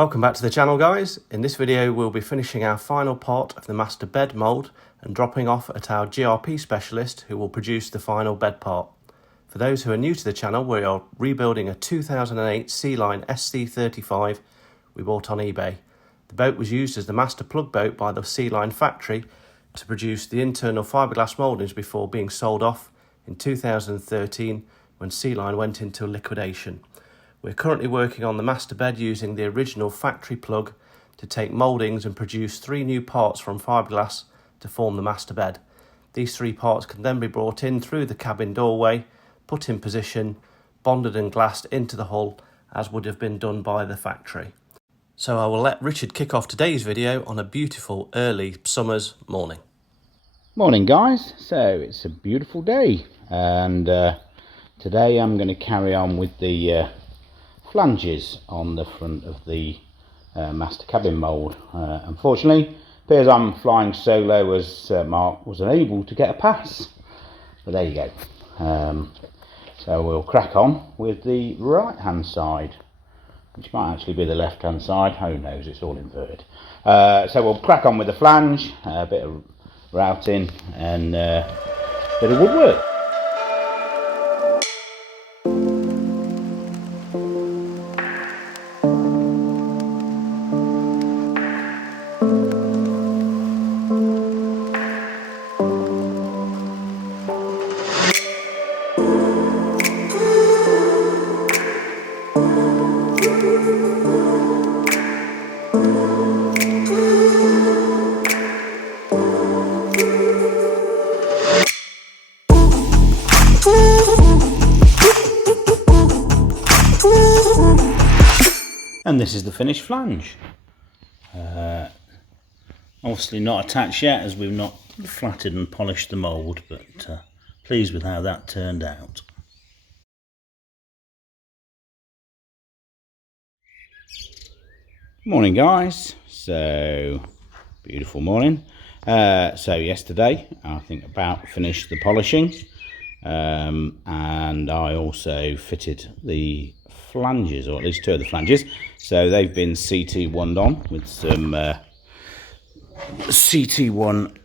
Welcome back to the channel, guys. In this video we'll be finishing our final part of the master bed mould and dropping off at our GRP specialist who will produce the final bed part. For those who are new to the channel, we are rebuilding a 2008 Sealine SC35 we bought on eBay. The boat was used as the master plug boat by the Sealine factory to produce the internal fiberglass mouldings before being sold off in 2013 when Sealine went into liquidation. We're currently working on the master bed using the original factory plug to take mouldings and produce 3 new parts from fiberglass to form the master bed. These 3 parts can then be brought in through the cabin doorway, put in position, bonded and glassed into the hull as would have been done by the factory. So I will let Richard kick off today's video on a beautiful early summer's morning. Morning guys, so it's a beautiful day and today I'm going to carry on with the flanges on the front of the master cabin mould. Unfortunately, appears I'm flying solo as Mark was unable to get a pass. But there you go. So we'll crack on with the right hand side, which might actually be the left hand side. Who knows? It's all inverted. So we'll crack on with the flange, a bit of routing and a bit of woodwork. And this is the finished flange. Obviously not attached yet as we've not flatted and polished the mould, but pleased with how that turned out. Morning guys, so beautiful morning. So yesterday I think about finished the polishing and I also fitted the flanges, or at least 2 of the flanges. So they've been CT1'd on with some CT1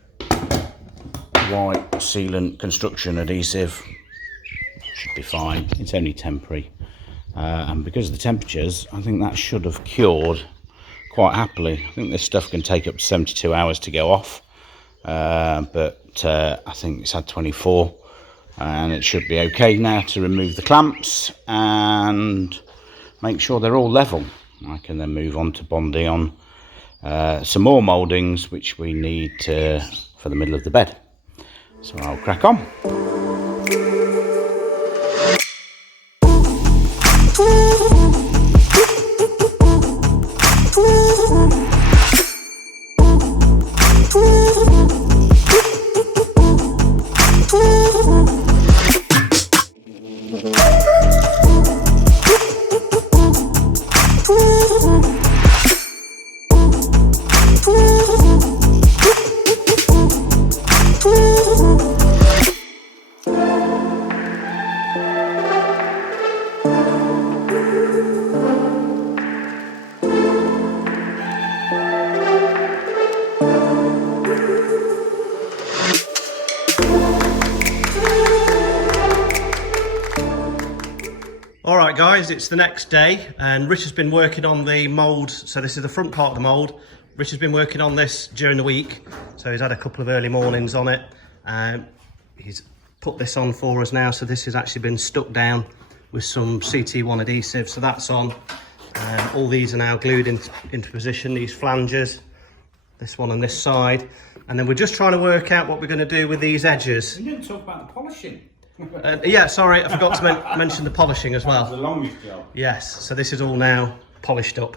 white sealant construction adhesive. Should be fine, it's only temporary. And because of the temperatures, I think that should have cured quite happily. I think this stuff can take up to 72 hours to go off. But I think it's had 24. And it should be okay now to remove the clamps and make sure they're all level. I can then move on to bonding on some more mouldings which we need for the middle of the bed. So I'll crack on. Alright guys, it's the next day and Rich has been working on the mould. So this is the front part of the mould. Rich has been working on this during the week, so he's had a couple of early mornings on it. He's put this on for us now, so this has actually been stuck down with some CT1 adhesive, so that's on. All these are now glued into position, these flanges, this one on this side, and then we're just trying to work out what we're going to do with these edges. You didn't talk about the polishing. Yeah, sorry, I forgot to mention the polishing as well. That was the longest job. Yes, so this is all now polished up.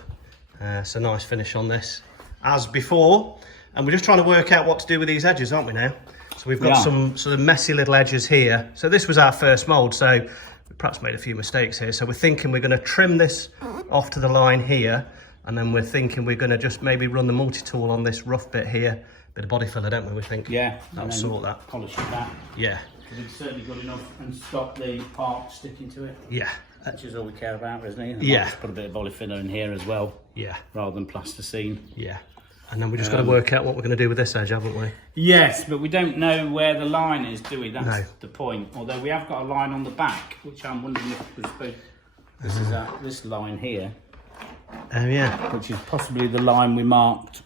So nice finish on this, as before. And we're just trying to work out what to do with these edges, aren't we now? So we've got some sort of messy little edges here. So this was our first mould, so we perhaps made a few mistakes here. So we're thinking we're going to trim this off to the line here, and then we're thinking we're going to just maybe run the multi-tool on this rough bit here. Bit of body filler, don't we? We think. Yeah. That'll sort that. Polish that. Yeah. It's certainly good enough and stop the part sticking to it. Yeah, Which is all we care about, isn't it? Yeah. Just put a bit of polyfiller in here as well. Yeah. Rather than plasticine. Yeah. And then we just got to work out what we're going to do with this edge, haven't we? Yes, but we don't know where the line is, do we? That's No. the point. Although we have got a line on the back, which I'm wondering if we're supposed. This is this line here. Oh yeah. Which is possibly the line we marked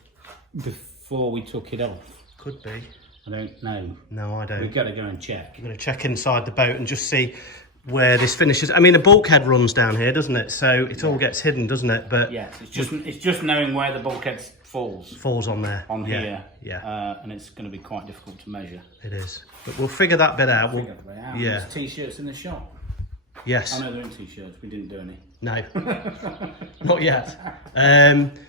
before we took it off. Could be. I don't know. No, I don't. We've got to go and check. I'm going to check inside the boat and just see where this finishes. I mean, the bulkhead runs down here, doesn't it? So it all gets hidden, doesn't it? But yes, it's just knowing where the bulkhead falls on there. On here. Yeah. And it's going to be quite difficult to measure. It is. But we'll figure that bit out. Yeah. There's t-shirts in the shop. Yes. I know they're in t-shirts. We didn't do any. No. Not yet.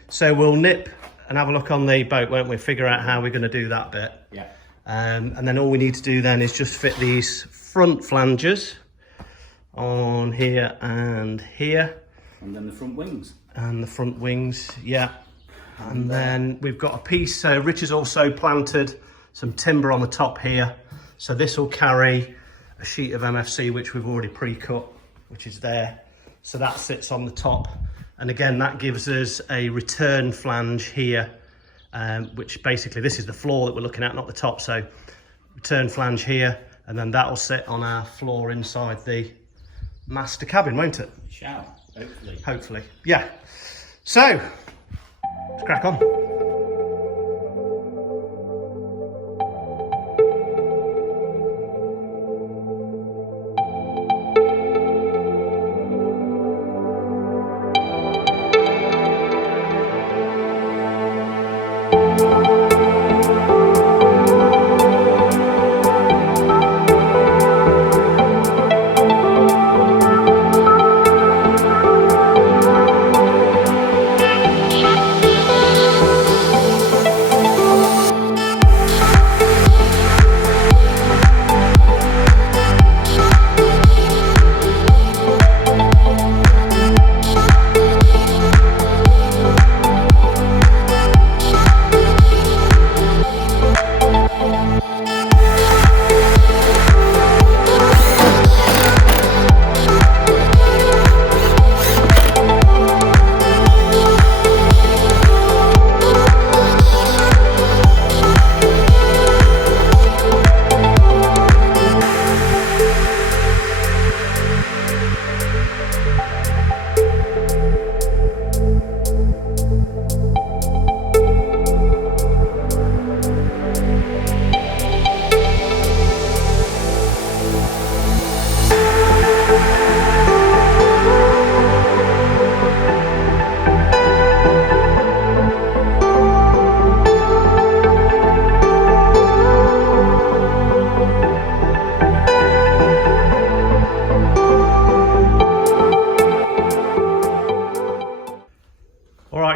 So we'll nip and have a look on the boat, won't we? Figure out how we're going to do that bit. Yeah. And then all we need to do then is just fit these front flanges on here and here. And then the front wings. And the front wings, yeah. And then we've got a piece, so Rich has also planted some timber on the top here. So this will carry a sheet of MFC, which we've already pre-cut, which is there. So that sits on the top. And again, that gives us a return flange here, which basically, this is the floor that we're looking at, not the top. So return flange here, and then that'll sit on our floor inside the master cabin, won't it? It shall, hopefully. Hopefully, yeah. So, let's crack on.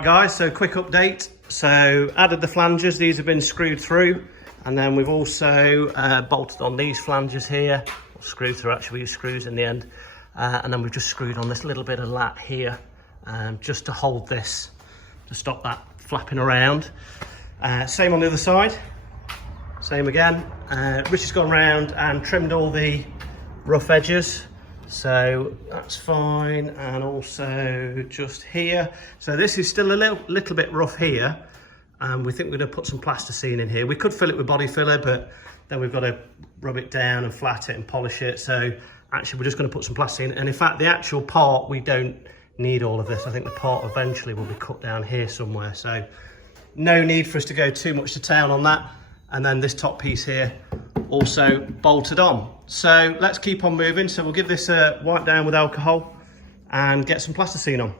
Guys, so quick update. So added the flanges, these have been screwed through, and then we've also bolted on these flanges here, or screwed through, actually we use screws in the end, and then we've just screwed on this little bit of lat here, just to hold this, to stop that flapping around. Same on the other side, same again. Rich has gone round and trimmed all the rough edges, so that's fine, and also just here. So this is still a little bit rough here, and we think we're going to put some plasticine in here. We could fill it with body filler, but then we've got to rub it down and flat it and polish it. So actually we're just going to put some plasticine, and in fact the actual part, we don't need all of this. I think the part eventually will be cut down here somewhere, so no need for us to go too much to town on that. And then this top piece here also bolted on. So let's keep on moving. So we'll give this a wipe down with alcohol and get some plasticine on.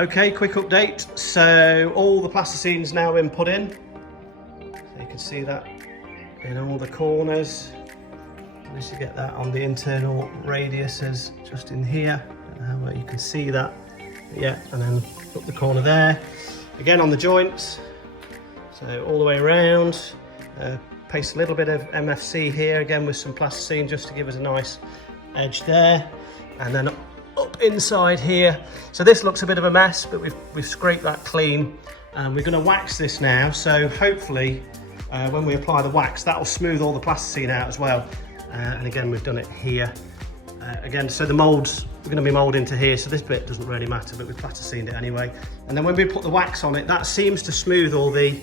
Okay, quick update. So all the plasticine's now been put in. So you can see that in all the corners. At least you get that on the internal radiuses just in here. I don't know how you can see that. Yeah, and then up the corner there. Again on the joints. So all the way around. Paste a little bit of MFC here again with some plasticine just to give us a nice edge there. And then up inside here. So this looks a bit of a mess, but we've scraped that clean. And we're going to wax this now. So hopefully when we apply the wax, that'll smooth all the plasticine out as well. And again, we've done it here. Again, so the molds, we're going to be moulding to here, so this bit doesn't really matter, but we've plasticined it anyway. And then when we put the wax on it, that seems to smooth all the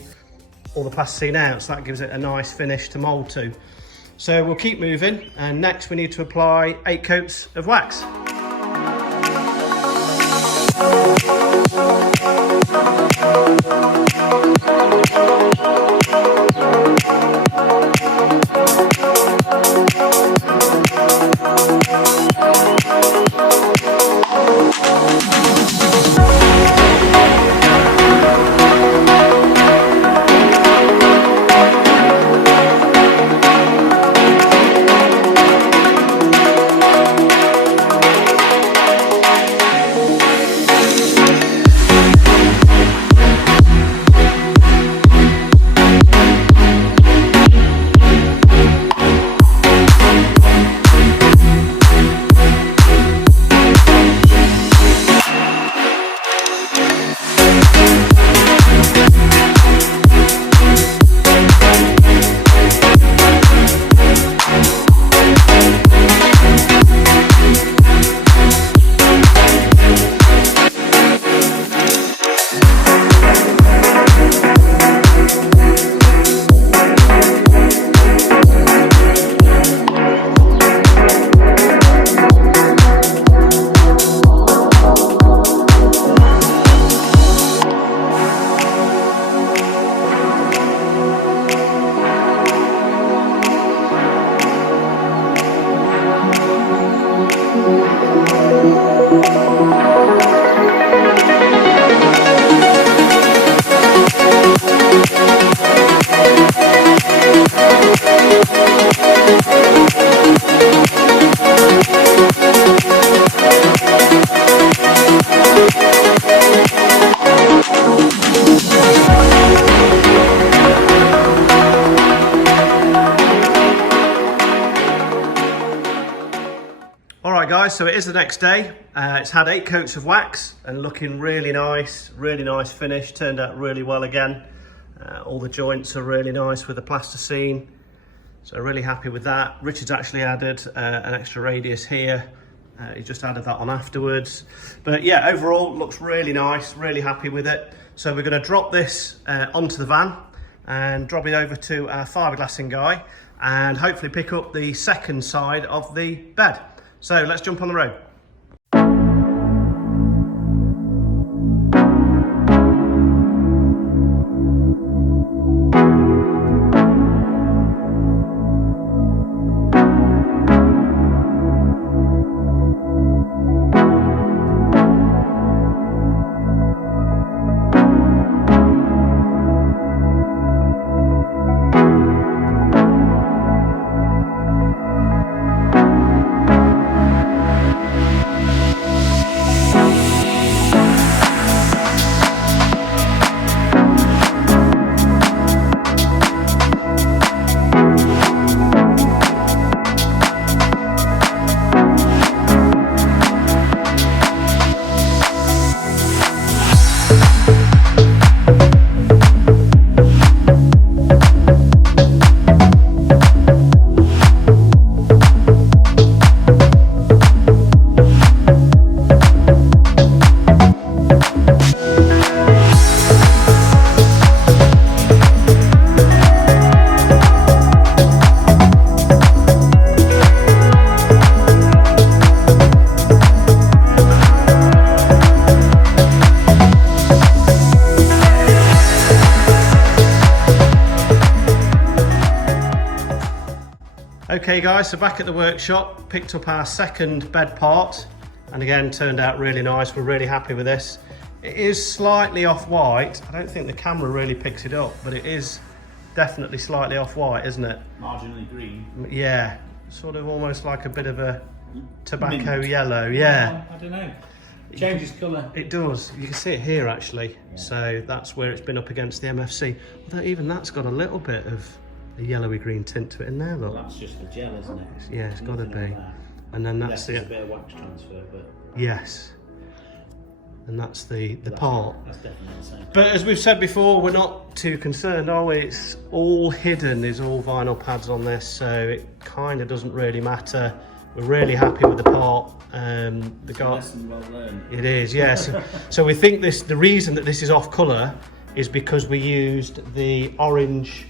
plasticine out, so that gives it a nice finish to mould to. So we'll keep moving, and next we need to apply 8 coats of wax. Alright guys, so it is the next day. It's had 8 coats of wax and looking really nice finish. Turned out really well again. All the joints are really nice with the plasticine. So really happy with that. Richard's actually added an extra radius here. He just added that on afterwards. But yeah, overall looks really nice, really happy with it. So we're going to drop this onto the van and drop it over to our fiberglassing guy and hopefully pick up the second side of the bed. So let's jump on the road. Okay guys, so back at the workshop, picked up our second bed part, and again turned out really nice. We're really happy with this. It is slightly off-white. I don't think the camera really picks it up, but it is definitely slightly off-white, isn't it? Marginally green. Yeah, sort of almost like a bit of a tobacco Mint. yellow, yeah. I don't know. It changes colour. It does. You can see it here actually. Yeah. So that's where it's been up against the MFC. Although even that's got a little bit of a yellowy green tint to it in there, look. Well, that's just the gel, isn't it? Yeah, it's got to Nothing be. like that. And then that's There's a the bit of wax transfer, but yes. And that's the part. That's definitely the same. But as we've said before, we're not too concerned, are we? It's all hidden, is all vinyl pads on this, so it kind of doesn't really matter. We're really happy with the part. The guy, Lesson well learned. it is, yes. So we think the reason that this is off colour is because we used the orange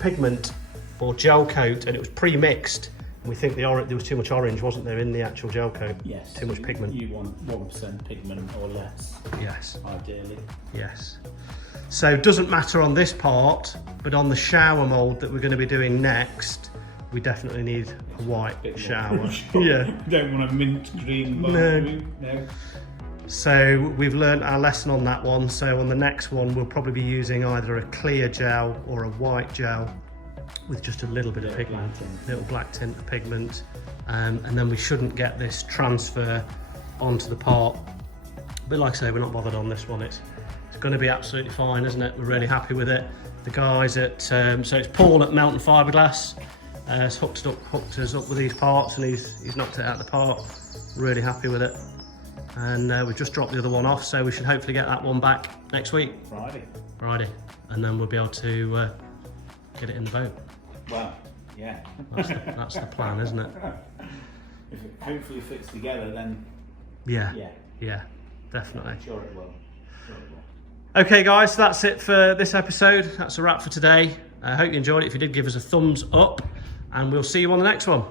pigment or gel coat, and it was pre-mixed. We think there was too much orange, wasn't there, in the actual gel coat? Yes. Too much pigment. You want 1% pigment or less, Yes. ideally. Yes. So it doesn't matter on this part, but on the shower mould that we're going to be doing next, we definitely need a white Bit more shower. sure. Yeah. You don't want a mint green No. bathroom. No. So we've learnt our lesson on that one. So on the next one, we'll probably be using either a clear gel or a white gel with just a little bit of pigment, little black tint of pigment, and then we shouldn't get this transfer onto the part. But like I say, we're not bothered on this one. It's going to be absolutely fine, isn't it? We're really happy with it. The guys at so it's Paul at Mountain Fiberglass has hooked us up with these parts, and he's knocked it out of the park. Really happy with it. And we've just dropped the other one off, so we should hopefully get that one back next week. Friday, and then we'll be able to get it in the boat. Well, yeah. That's the plan, isn't it? If it hopefully fits together, then Yeah, yeah, definitely. I'm sure it will. Sure it will. Okay guys, so that's it for this episode. That's a wrap for today. I hope you enjoyed it. If you did, give us a thumbs up, and we'll see you on the next one.